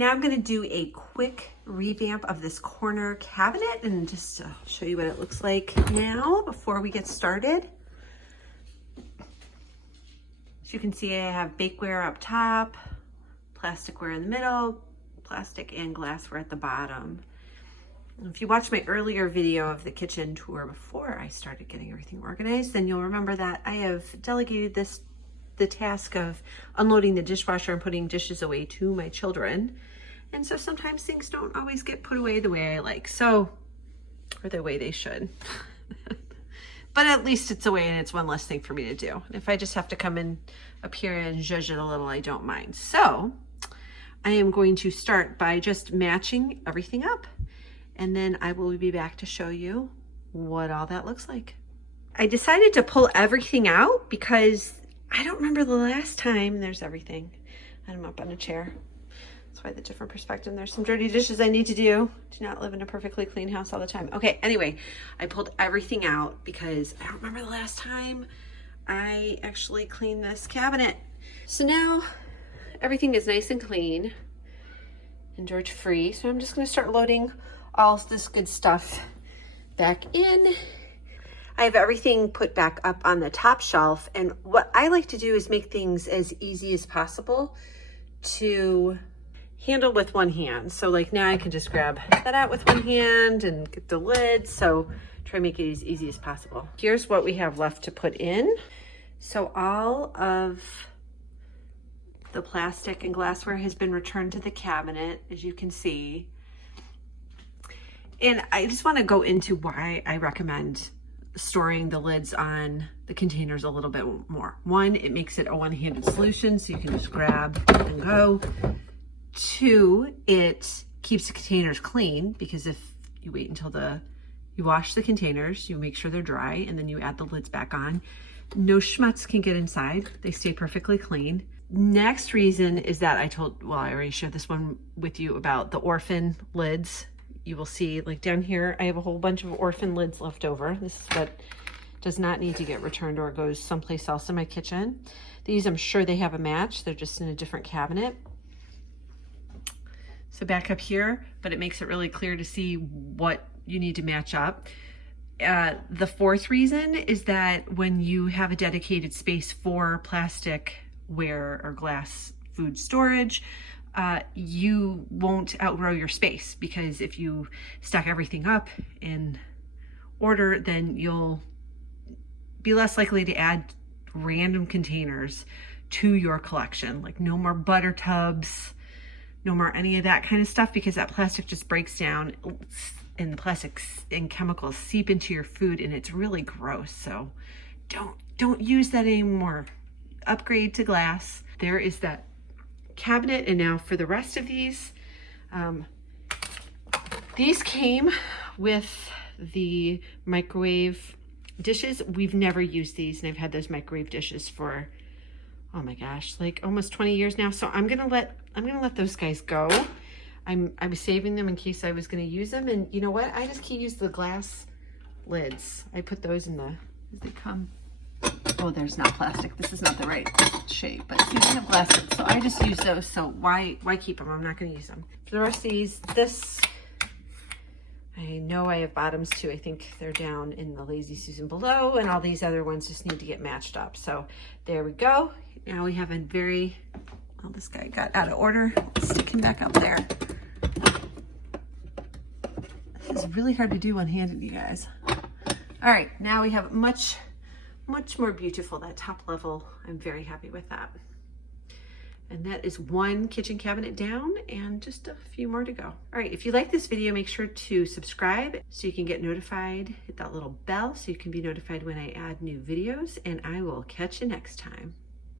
Now I'm gonna do a quick revamp of this corner cabinet and just show you what it looks like now before we get started. As you can see, I have bakeware up top, plasticware in the middle, plastic and glassware at the bottom. If you watched my earlier video of the kitchen tour before I started getting everything organized, then you'll remember that I have delegated the task of unloading the dishwasher and putting dishes away to my children. And so sometimes things don't always get put away the way I like, or the way they should. But at least it's away and it's one less thing for me to do. If I just have to come in up here and zhuzh it a little, I don't mind. So I am going to start by just matching everything up, and then I will be back to show you what all that looks like. I decided to pull everything out because I don't remember the last time. There's everything. I'm up on a chair. That's why the different perspective. There's some dirty dishes I need to do. Do not live in a perfectly clean house all the time. Okay, anyway, I pulled everything out because I don't remember the last time I actually cleaned this cabinet. So now everything is nice and clean and dirt free. So I'm just gonna start loading all this good stuff back in. I have everything put back up on the top shelf, and what I like to do is make things as easy as possible to handle with one hand. So like now I can just grab that out with one hand and get the lid. So try to make it as easy as possible. Here's what we have left to put in. So all of the plastic and glassware has been returned to the cabinet, as you can see. And I just want to go into why I recommend storing the lids on the containers a little bit more. One, it makes it a one-handed solution, so you can just grab and go. Two, it keeps the containers clean, because if you wait until you wash the containers, you make sure they're dry, and then you add the lids back on, no schmutz can get inside. They stay perfectly clean. Next reason is that I already shared this one with you about the orphan lids. You will see, like down here, I have a whole bunch of orphan lids left over. This is what does not need to get returned or goes someplace else in my kitchen. These, I'm sure they have a match. They're just in a different cabinet. So back up here, but it makes it really clear to see what you need to match up. The fourth reason is that when you have a dedicated space for plasticware or glass food storage, you won't outgrow your space, because if you stack everything up in order, then you'll be less likely to add random containers to your collection. Like no more butter tubs, no more any of that kind of stuff, because that plastic just breaks down and the plastics and chemicals seep into your food, and it's really gross. So don't use that anymore. Upgrade to glass. There is that cabinet. And now for the rest of these came with the microwave dishes. We've never used these, and I've had those microwave dishes for, oh my gosh, like almost 20 years now. So I'm gonna let those guys go. I was saving them in case I was gonna use them, and you know what, I just can't use the glass lids. I put those in as they come. Oh, there's not plastic. This is not the right shape, but see, they have glass lids, so I just use those. So why keep them? I'm not going to use them. For the rest of these, I know I have bottoms too. I think they're down in the Lazy Susan below, and all these other ones just need to get matched up. So there we go. Now we have this guy got out of order. Stick him back up there. This is really hard to do one-handed, you guys. All right, now we have much more beautiful. That top level, I'm very happy with that. And that is one kitchen cabinet down and just a few more to go. All right, if you like this video, make sure to subscribe so you can get notified. Hit that little bell so you can be notified when I add new videos, and I will catch you next time.